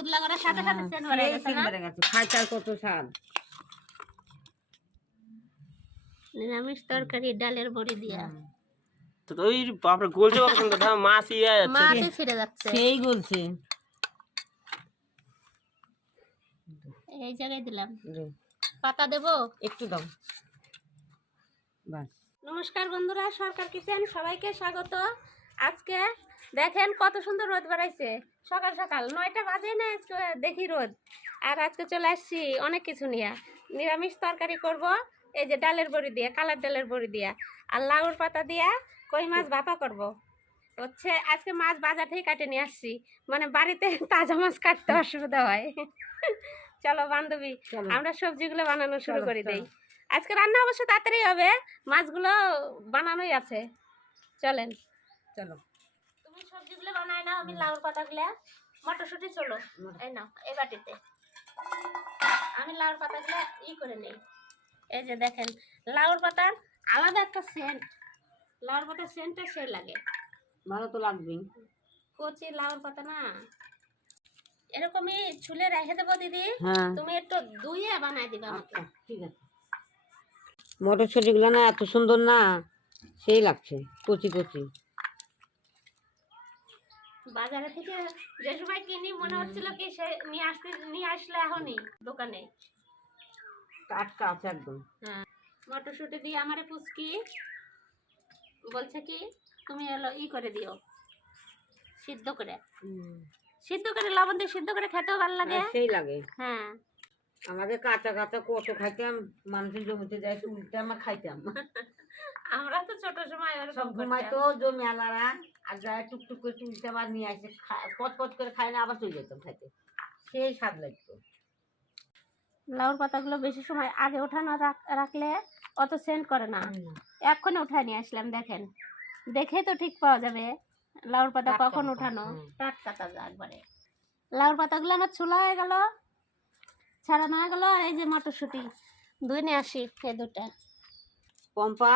উদলা করার সাথে সাথে সেন্ট বেড়ে গেছে না? খাইতে কত স্বাদ। নিরামিষ তরকারি ডালের বড়ি দিয়া তো ওই বাপরে গোলছে কত দাম মাছ ইয়া যাচ্ছে মাছে ছিড়ে যাচ্ছে সেই গলছে। এই জায়গায় দিলাম পাতা দেবো একটু দাও বাস। নমস্কার বন্ধুরা, সরকার কিচেন সবাইকে স্বাগত। আজকে দেখেন কত সুন্দর রোদ বেড়াইছে, সকাল সকাল 9টা বাজে না আজকে দেখি রোদ। আর আজকে চলে আসছি অনেক কিছু নিয়ে, নিরামিষ তরকারি করব। এই যে ডালের বড়ি দিয়ে, কালার ডালের বড়ি দিয়ে, আর লাউর পাতা দিয়ে কই মাছ ভাপা করব। হচ্ছে আজকে মাছ বাজার থেকে কাটে নিয়ে আসছি, মানে বাড়িতে তাজা মাছ কাটতে অসুবিধা হয়। চলো বান্ধবী, আমরা সবজিগুলো বানানো শুরু করে দেই। আজকে রান্না অবশ্য তাড়াতাড়ি হবে, মাছগুলো বানানোই আছে। চলেন চলো তুমি সবজিগুলো বানাই নাও, আমি লাউর পাতাগুলো, মটরশুঁটি চলো এই নাও এই বাটিতে। আমি লাউর পাতাগুলো করে নেই। এই যে দেখেন লাউর পাতার আলাদা একটা সেন্ট, লাউর পাতার সেন্টটা সে লাগে, ভালো তো লাগবে। কচি লাউর পাতা না, এরকমই ছুলে রেখে দেবো দিদি। তুমি একটু ধুয়ে বানাই দিবে আমাকে। ঠিক আছে। মটরশুঁটি গুলো না এত সুন্দর না, সেই লাগছে কচি কচি। বাজারে থেকে যে সময় কিনি মনে হচ্ছিল কি সে নিয়ে আসলে এখনই দোকানে টাটকা আছে একদম। হ্যাঁ, মটরশুঁটি দিয়ে আমারে পুচকি বলছে কি তুমি এলো করে দিও, সিদ্ধ করে লবণ দিয়ে সিদ্ধ করে খেতেও ভালো লাগে। সেই লাগে। হ্যাঁ, আমাদের কাঁচা কাঁচা কত খাইতাম, মানুষের জমিতে যাই তুলতে আমরা খাইতাম। আমরা তো ছোট সময় সব ঘুমাইতো জমি আলারা, আর যাই টুকটুক করে তুলতে আবার নিয়ে আসে পচ করে খাই না, আবার চলে যেতাম খাইতে, সেই স্বাদ লাগতো। লাউর পাতাগুলো বেশি সময় আগে ওঠানো রাখলে অত সেন্ট করে না, এক্ষুনি উঠায় নিয়ে আসলাম। দেখেন দেখে তো ঠিক পাওয়া যাবে লাউর পাতা কখন উঠানো, টাটকা তাজা একবারে। লাউর পাতাগুলো আমার ছোলা হয়ে গেল, ছাড়ানো হয়ে গেল। আর এই যে মটরশুঁটি ধুয়ে নিয়ে আসি, এই দুটা। পম্পা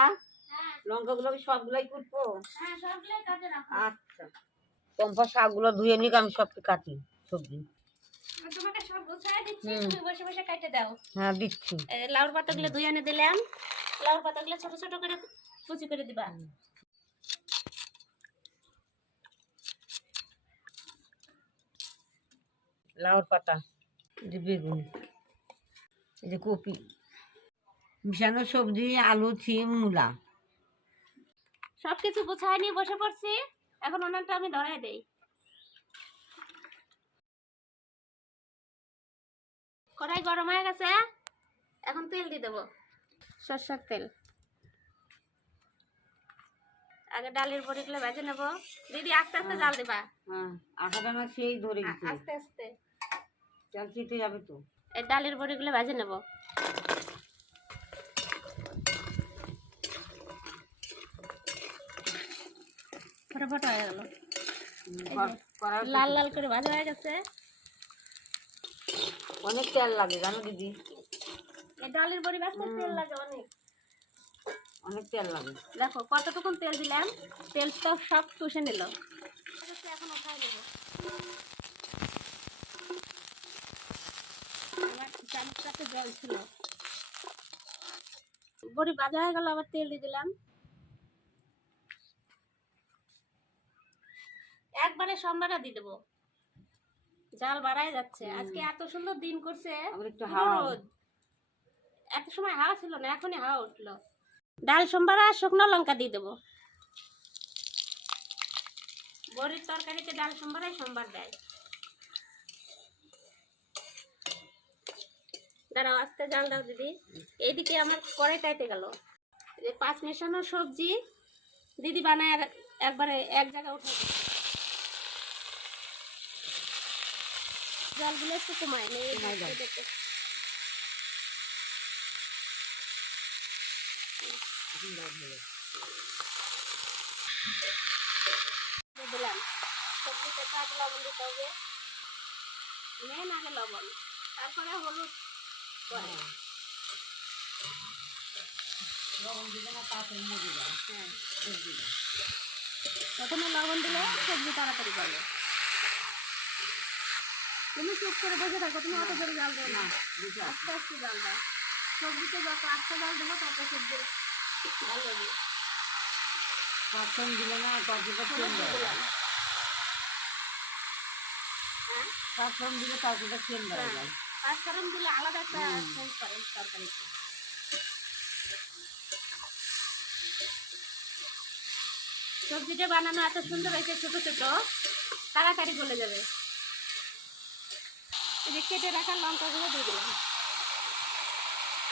লঙ্কাগুলো সবগুলাই কুটবো? আচ্ছা, পম্পা শাকগুলো ধুয়ে নিক, আমি সব কাটি সবজি। তোমাকে সব গুছায় দিচ্ছি, তুমি বসে বসে কেটে দাও। হ্যাঁ দিচ্ছি। লাউর পাতাগুলো ধুয়ে এনে দিলাম, লাউর পাতাগুলো ছোট ছোট করে কুচি করে দিবা। লাউর পাতা, যে বেগুন, এই যে কপি, মিশানো সবজি, আলু, সিম, মূলা, সবকিছু গুছায় নিয়ে বসে পড়ছি। এখন ওনারটা আমি ধরাই দেই। কড়াই গরম হয়ে গেছে, এখন তেল দিয়ে দেবো, সরষের তেল। আগে ডালের বড়িগুলো ভেজে নেব। দিদি আস্তে আস্তে জাল দিবা। হ্যাঁ আটাটা না সেই ধরে গেছে, আস্তে আস্তে তেল চিটে যাবে তো। এই ডালের বড়িগুলো ভেজে নেব। ফটাফট হয়ে গেল, লাল লাল করে ভাজা হয়ে গেছে। অনেক তেল লাগে জানো দিদি, এই ডালের বড়ি ভাজতে তেল লাগে অনেক, অনেক তেল লাগে। দেখো কতটুকু তেল দিলাম, তেল তো সব চুষে নিল। এখন উঠাই নেব। আমার চামচটাতে জল ছিল, বড়ি ভাজা হয়ে গেল, আবার তেল দিয়ে দিলাম। একবারে সোমবারে দিয়ে দেবো, জাল বাড়াই যাচ্ছে। আজকে এত সুন্দর দিন করছে, রোদ, এত সময় হাওয়া ছিল না, এখনই হাওয়া উঠলো। ডাল সোমবার আর শুকনো লঙ্কা দিয়ে দেবো। বড়ির তরকারিতে ডাল সোমবার দেয়। দাঁড়াও, আস্তে জাল দাও দিদি। এইদিকে আমার কড়াইটাইতে গেল। যে 5 মেশানো সবজি দিদি বানায় একবারে এক জায়গায় উঠে, জলগুলো একটু কমায় নেই দিলাম। সবজিতে কাজ লবণ দিতে হবে, মেন আগে লবণ, তারপরে হলুদ পরে। লবণ দিলে না তাড়াতাড়ি মরে যায়। হ্যাঁ, প্রথমে লবণ দিলে সবজি তাড়াতাড়ি গলে। তুমি চুপ করে বসে থাকো, তুমি অত করে জাল দাও না, বুঝা আস্তে আস্তে জাল দাও। সবজিতে যত আস্তে জাল দেবো তত সবজি ভালো হবে। পাঁচফোড়ন দিলে না তরকারিটা হলুদ সেন্ট দিয়ে হয়। দিলাম। হ্যাঁ পাঁচফোড়ন দিলে তরকারিটা সেন্ট হয়ে যায়। পাঁচফোড়ন দিলে আলাদা একটা সেন্ট করে তরকারিতে। সবজিটা বানানো এত সুন্দর হয়েছে, ছোট ছোট, তাড়াতাড়ি গলে যাবে। এই যে কেটে রাখা লঙ্কাগুলো দিয়ে দিলাম।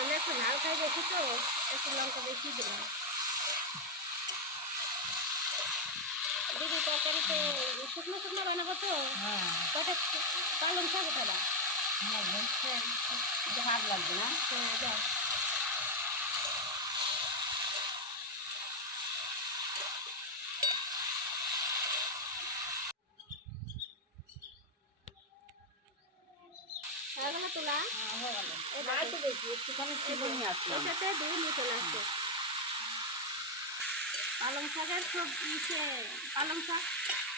আমি একটু ঝাল খাই বেশি তো, একটু লঙ্কা বেশি দিলাম। দিদি তরকারি তো শুকনো শুকনো বানাবো তো, হ্যাঁ কটা পালং শাক উঠাবা। ভাগ লাগবে না। হ্যাঁ যাও। হয়ে গেল তোলা। হয়ে গেল। এবার আর তো দেখি একটুখানি চিনি নিয়ে আসলাম। এটাতে দুই মতন আছে। পালং শাকের সব পালং শাক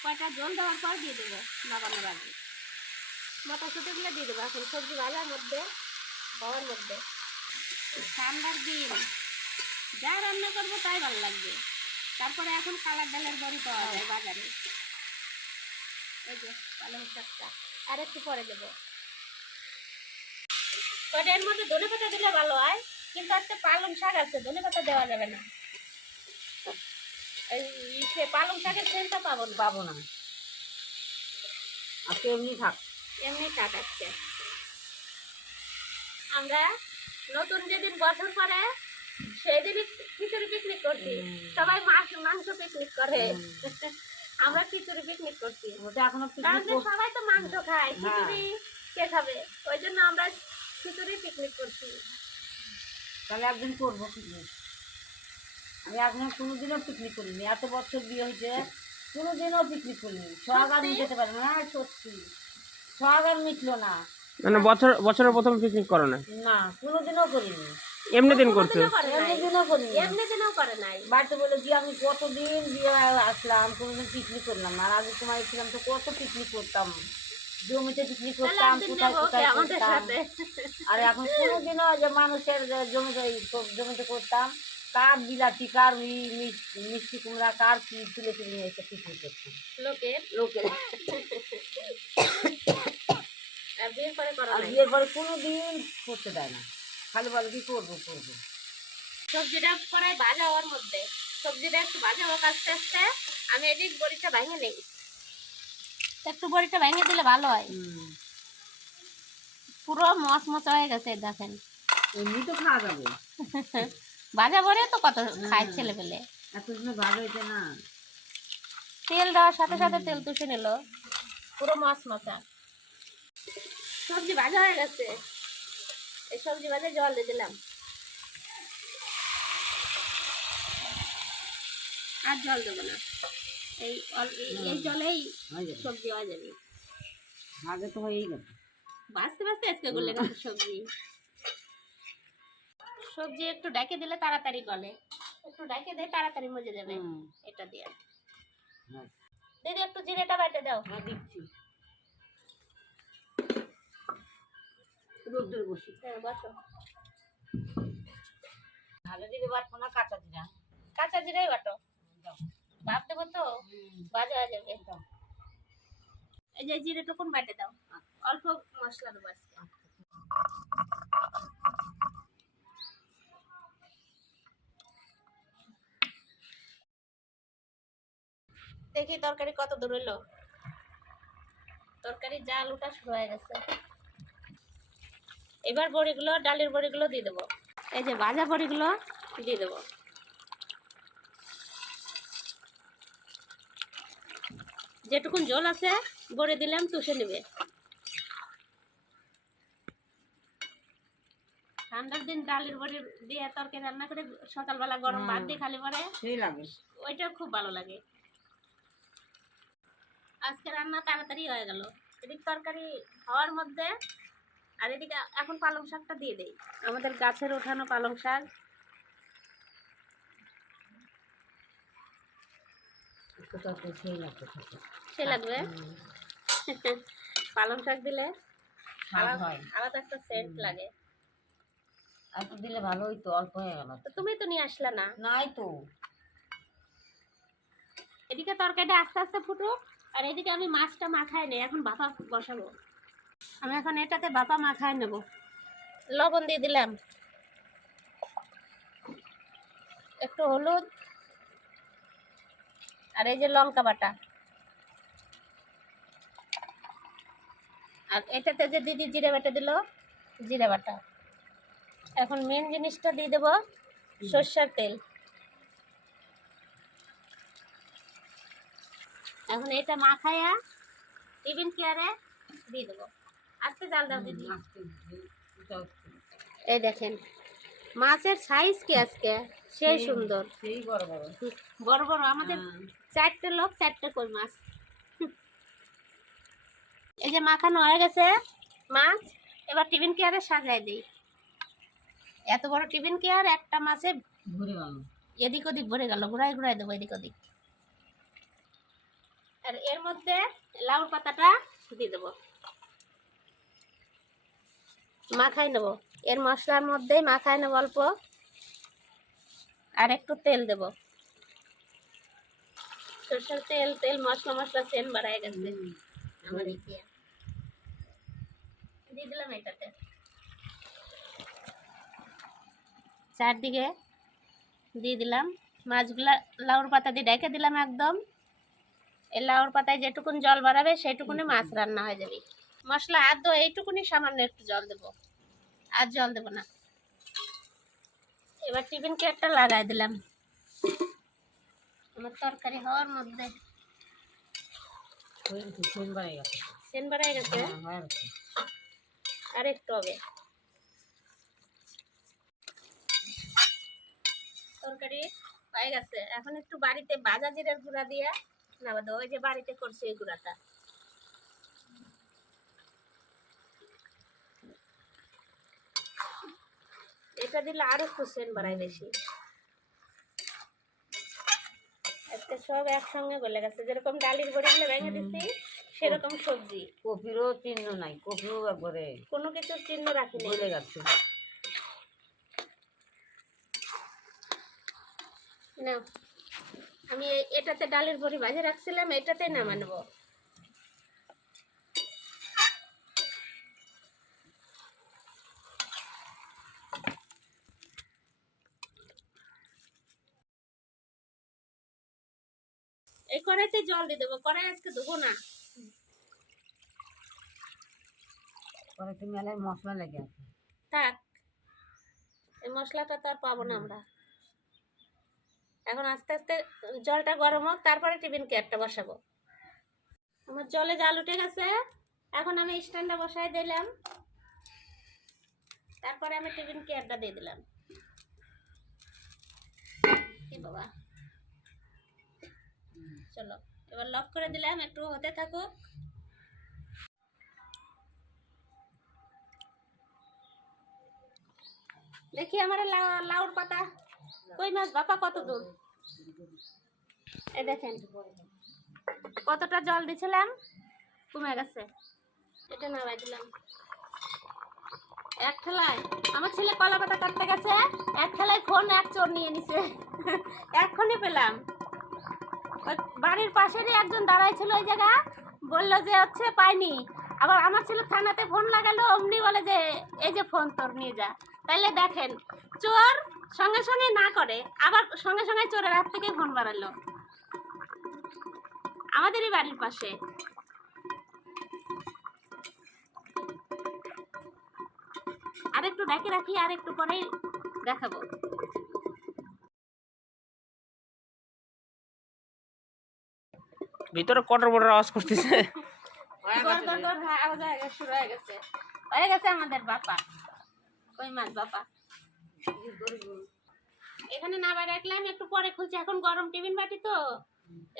কয়টা জল দেওয়ার পর দিয়ে দেবো নামানোর আগে। মটরশুঁটিগুলো দিয়ে দেবো এখন সবজি ভাজার মধ্যে, খাওয়ার মধ্যে। ঠান্ডার দিন যা রান্না করবো তাই ভালো লাগবে। তারপরে এখন কালার ডালের বড়ি পাওয়া যায় বাজারে। এই যে পালং শাকটা আর একটু পরে দেবো। এর মধ্যে ধনে পাতা দিলে ভালো হয়, কিন্তু আজকে পালং শাক আছে, ধনে পাতা দেওয়া যাবে না। পালং শাকের সেন্টটা পাবো না। পাবো না, আজকে এমনি থাক। এমনি শাক আসছে। আমরা নতুন যেদিন বছর পরে সেদিনই খিচুড়ি পিকনিক করছি। সবাই মাংস পিকনিক করে, আমরা খিচুড়ি পিকনিক করছি। ওটা এখনো কারণ পিকনিক যে সবাই তো মাংস খায়, খিচুড়ি কে খাবে? ওই জন্য আমরা খিচুড়ি পিকনিক করছি। তাহলে একদিন করবো পিকনিক। আমি এখনো কোনোদিনও পিকনিক করিনি, এত বছর বিয়ে হয়েছে কোনোদিনও পিকনিক করিনি। সোহাগ আর মিটাতে পারে না, সত্যি সোহাগ আর মিটলো না। মানে বছরের প্রথম পিকনিক করো না? না কোনোদিনও করিনি। এমনি দিন করছো? কোনোদিনও করিনি। এমনি দিনও করে নাই। বাড়িতে বলে যে আমি কতদিন বিয়ে আসলাম কোনোদিন পিকনিক করলাম না। আর আগে তোমার ছিলাম তো কত পিকনিক করতাম, জমিতে পিকনিক করতাম, কোথায় কোথায় আমাদের করতাম। সাথে আর এখন কোনোদিনও যে মানুষের জমিতে করতাম, কার বিলাতি, কার মিষ্টি কুমড়া, কার কি তুলে তুলে নিয়ে এসে পিকনিক করতাম লোকের। লোকের। আর বিয়ের পরে করা আর নাই। বিয়ের পরে কোনোদিন করতে দেয় না, খালি বলে কি করবো করবো। সবজিটা পরে ভাজা হওয়ার মধ্যে, সবজিটা একটু ভাজা হোক আস্তে আস্তে, আমি এদিক বড়িটা ভেঙে নেই। একটু বড়িটা ভেঙে দিলে ভালো হয়। পুরো মচমচা হয়ে গেছে দেখেন। এমনি তো খাওয়া যাবে, ভাজা বড়ি তো কত খায় ছেলে পেলে। এতদিনে ভালো হয়েছে না। তেল দেওয়ার সাথে সাথে তেল তুষে নিল, পুরো মচমচা। সবজি ভাজা হয়ে গেছে, এই সবজি ভাজা জল দিয়ে দিলাম। আর জল দেবো না, এই জলেই হয়ে যাবে, সবজি হয়ে যাবে। আগে তো হয়েই গেছে। বাঁচতে বাঁচতে আজকে গলে গেছে সবজি। সবজি একটু ঢেকে দিলে তাড়াতাড়ি গলে, একটু ঢেকে দিয়ে তাড়াতাড়ি মজে যাবে। এটা দিয়ে দিদি একটু জিরেটা বাইটে দাও। দিচ্ছি, রোদ্দুর বসি। হ্যাঁ বসো। ভালো দিলে বাটবো না কাঁচা জিরা? কাঁচা জিরাই বাটো, ভাত দেবো তো ভাজা হয়ে যাবে। এই যে জিরেটুকুন বাইটে দাও, অল্প মশলা দেবো আজকে। দেখি তরকারি কত দূর হইলো। তরকারি জাল ওঠা শুরু হয়ে গেছে। এবার বড়িগুলো, ডালের বড়িগুলো দিয়ে দেবো। এই যে ভাজা বড়িগুলো দিয়ে দেবো। যেটুকুন জল আছে বড়ি দিলাম, তুষে নেবে। ঠান্ডার দিন ডালের বড়ি দিয়ে তরকারি রান্না করে সকালবেলা গরম ভাত দিয়ে খালি পরে সেই লাগে, ওইটা খুব ভালো লাগে। আজকে রান্না তাড়াতাড়ি হয়ে গেল, এদিক তরকারি হওয়ার মধ্যে, আর এদিকে এখন পালং শাকটা দিয়ে দেই। আমাদের গাছের ওঠানো পালং শাক। সেই লাগবে। সে লাগবে। পালং শাক দিলে স্বাদ হয়। আলাদা একটা সেন্ট লাগে। আর একটু দিলে ভালো হইতো, অল্প হয়ে গেল। তো তুমি তো নিয়ে আসলে না। নাই তো। এদিকে তরকারিটা আস্তে আস্তে ফুটুক, আর এদিকে আমি মাছটা মাখায় নেই, এখন ভাপা বসাবো। আমি এখন এটাতে ভাপা মাখায় নেব। লবণ দিয়ে দিলাম, একটু হলুদ, আর এই যে লঙ্কা বাটা, আর এটাতে যে দিদি জিরে বাটা দিল, জিরে বাটা। এখন মেন জিনিসটা দিয়ে দেবো সর্ষের তেল। এখন এটা মাখায়া টিফিন কেয়ারে দিয়ে দেবো। আজকে জাল দাও দিদি। এই দেখেন মাছের সাইজ কি আজকে সেই সুন্দর, সেই বড় বড়। বড় বড়। আমাদের 4টে লোক 4টে কই মাছ। এই যে মাখানো হয়ে গেছে মাছ, এবার টিফিন কেয়ারে সাজাই দিই। এত বড় টিফিন কেয়ার একটা মাছে ভরে গেল, এদিক ওদিক ভরে গেল, ঘুরাই ঘুরাই দেবো এদিক ওদিক। আর এর মধ্যে লাউর পাতাটা দিয়ে দেবো, মাখাই নেবো। এর মশলার মধ্যেই মাখাই নেবো অল্প, আর একটু তেল দেব, সরষের তেল। তেল মশলা মশলা সেন বাড়ায় গেছে আমার। দিয়ে দিলাম এটাতে, চারদিকে দিয়ে দিলাম মাছগুলা। লাউর পাতা দিয়ে ঢেকে দিলাম একদম। এই লাউর পাতায় যেটুকুন জল বাড়াবে সেইটুকুনি মাছ রান্না হয়ে যাবে। মশলা আদৌ এইটুকুনি সামান্য একটু জল দেবো, আর জল দেবো না। এবার টিফিন কেয়ারটা লাগাই দিলাম আমার তরকারি হওয়ার মধ্যে। সেন বাড়ে গেছে। সেন বাড়াই গেছে, হয়ে গেছে। আর একটু হবে। তরকারি হয়ে গেছে, এখন একটু বাড়িতে ভাজা জিরার গুঁড়া দিয়ে নামা দেবো। ওই যে বাড়িতে করছে এই গুঁড়াটা। এটা দিলে আরো একটু সেন বাড়ায় বেশি। আজকে সব একসঙ্গে গলে গেছে, যেরকম ডালির বড়িগুলো ভেঙে দিচ্ছি সেরকম সবজি। কপিরও চিহ্ন নাই, কপিও একবারে কোনো কিছুর চিহ্ন রাখিনি। গলে গেছে। না, আমি এটাতে ডালের বড়ি ভাজে রাখছিলাম, এটাতে নামা নেবো। এই কড়াইতে জল দিয়ে দেবো, কড়াই আজকে ধোবো না। কড়াইতে মেলায় মশলা লেগে আছে। থাক, এই মশলাটা তো আর পাবো না আমরা। এখন আস্তে আস্তে জলটা গরম হোক, তারপরে টিফিন কেয়ারটা বসাবো। আমার জলে জাল উঠে গেছে, এখন আমি স্ট্যান্ডটা বসাই দিলাম, তারপরে আমি টিফিন কেয়ারটা দিয়ে দিলাম। কি বাবা, চলো এবার লক করে দিলাম, একটু হতে থাকুক। দেখি আমার লাউর পাতা কই মাছ বাপা কত দূর। এই দেখেন কতটা জল দিছিলাম, কমে গেছে। এটা নামাই দিলাম। এক ঠেলায় আমার ছেলে কলা পাতা কাটতে গেছে, এক ঠেলায় ফোন এক চোর নিয়ে নিছে। এক্ষুনি পেলাম, ওই বাড়ির পাশেরই একজন দাঁড়াই ছিল ওই জায়গা, বললো যে হচ্ছে পাইনি। আবার আমার ছেলে থানাতে ফোন লাগালো, অমনি বলে যে এই যে ফোন তোর নিয়ে যা। তাইলে দেখেন চোর সঙ্গে সঙ্গে না করে, আবার সঙ্গে সঙ্গে চোরের হাত থেকে ফোন বাড়ালো। আমাদেরই বাড়ির পাশে। আরেকটু ডেকে রাখি, আর একটু পরে দেখাবো। ভিতরে কটর বটর আওয়াজ করতেছে। শুরু হয়ে গেছে, হয়ে গেছে আমাদের বাপা কই মাছ বাপা। এখানে না বাইরে রাখলাম, একটু পরে খুলছি। এখন গরম টিফিন বাটি তো,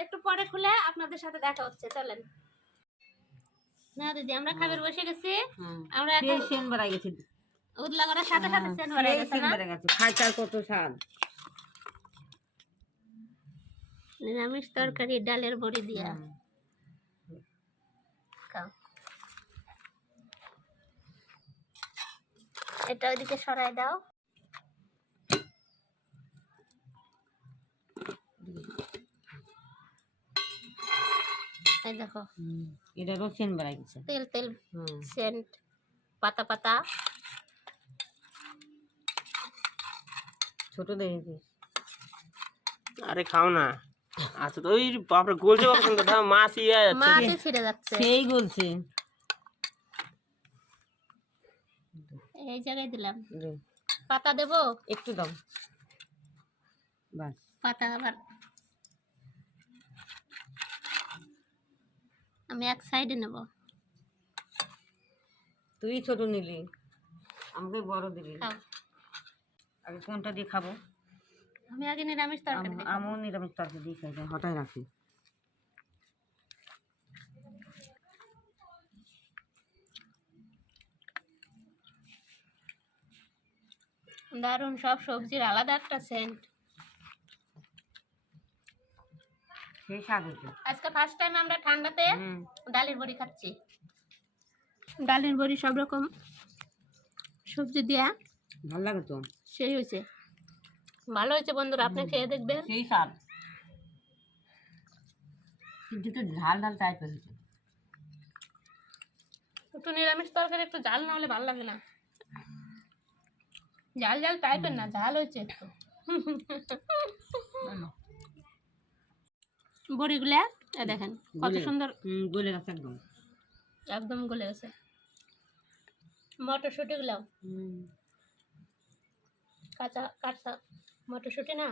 একটু পরে খুলে আপনাদের সাথে দেখা হচ্ছে। চলেন না দিদি, আমরা খাবার বসে গেছি। আমরা এখন সেন বাড়াই গেছে, উদলা করার সাথে সাথে সেন বাড়ে গেছে না। খাইটার কত স্বাদ। নিরামিষ তরকারি ডালের বড়ি দিয়া খাও। এটা ওইদিকে সরাই দাও। এই দেখো এটা রসুন বাড়াই দিচ্ছে। তেল তেল হুম সেন্ট, পাতা পাতা। ছোট দেখেছিস? আরে খাও না। আচ্ছা তো ওই বাপরে গলছে কত সুন্দর দাও মাছ ইয়ে যাচ্ছে। মাছই ছিঁড়ে যাচ্ছে। সেই বলছে। এই জায়গায় দিলাম। দে, পাতা দেবো? একটু দাও বাস। পাতা আবার আমি এক সাইডে নেব। তুই ছোট নিলি, আমাকে বড় দিলি। খাও। আগে কোনটা দিয়ে খাবো? আমি আগে নিরামিষ তরকারি দিয়ে খাবো। আমিও নিরামিষ তরকারি দিয়ে খাই, হঠাৎ রাখি। দারুণ, সব সবজির আলাদা একটা সেন্ট। সেই স্বাদ হচ্ছে। আজকে ফার্স্ট টাইম আমরা ঠান্ডাতে হুম ডালের বড়ি খাচ্ছি। ডালের বড়ি সব রকম সবজি দিয়া ভালো লাগে তো। সেই হয়েছে, ভালো হয়েছে বন্ধুরা, আপনি খেয়ে দেখবেন। সেই স্বাদ, কিন্তু একটু ঝাল ঝাল টাইপের হচ্ছে। একটু নিরামিষ তরকারি একটু ঝাল না হলে ভালো লাগে না। ঝাল ঝাল টাইপের না, ঝাল হয়েছে একটু। বড়িগুলা দেখেন কত সুন্দর গলে গেছে একদম। একদম গলে গেছে। মটরশুঁটি গুলাও কাঁচা কাঁচা মটরশুঁটি না।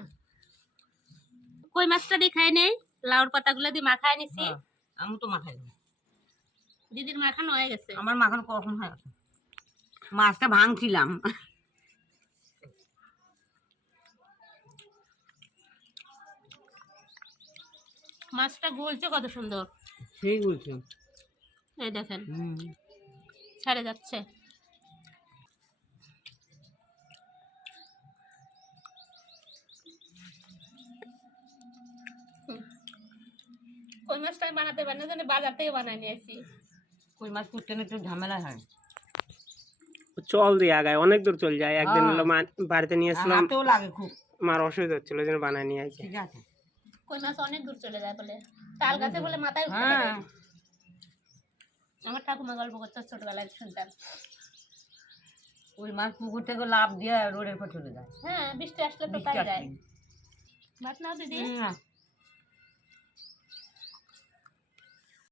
কই মাছটা দিয়ে খাই নেই, লাউর পাতাগুলো দিয়ে মাখায় নিছি। আমি তো মাখাই দিই। দিদির মাখানো হয়ে গেছে। আমার মাখানো কখন হয়? মাছটা ভাঙছিলাম। মাছটা গলছে কত সুন্দর, সেই বলছি। এই দেখেন ছেড়ে যাচ্ছে। কই মাছটা আমি বানাতে পারি না, জানি বাজার থেকে বানাই নিয়ে আসি। কই মাছ করতে না একটু ঝামেলা হয়। চল দিয়ে আগায় অনেক দূর চল যায়। একদিন হলো মা বাড়িতে নিয়ে আসলাম, হাতেও লাগে খুব। মার অসুবিধা হচ্ছিল ওই জন্য বানায় নিয়ে আসি। ঠিক আছে। কই মাছ অনেক দূর চলে যায় বলে, তাল গাছে বলে মাথায় উঠতে পারে। হ্যাঁ আমার ঠাকুমা গল্প করতে ছোটবেলায় শুনতাম। ওই মাছ পুকুর থেকে লাভ দিয়ে রোডের পর চলে যায়। হ্যাঁ বৃষ্টি আসলে তো বৃষ্টি তাই আসলে। যায়। ভাত নাও দিদি। হুম।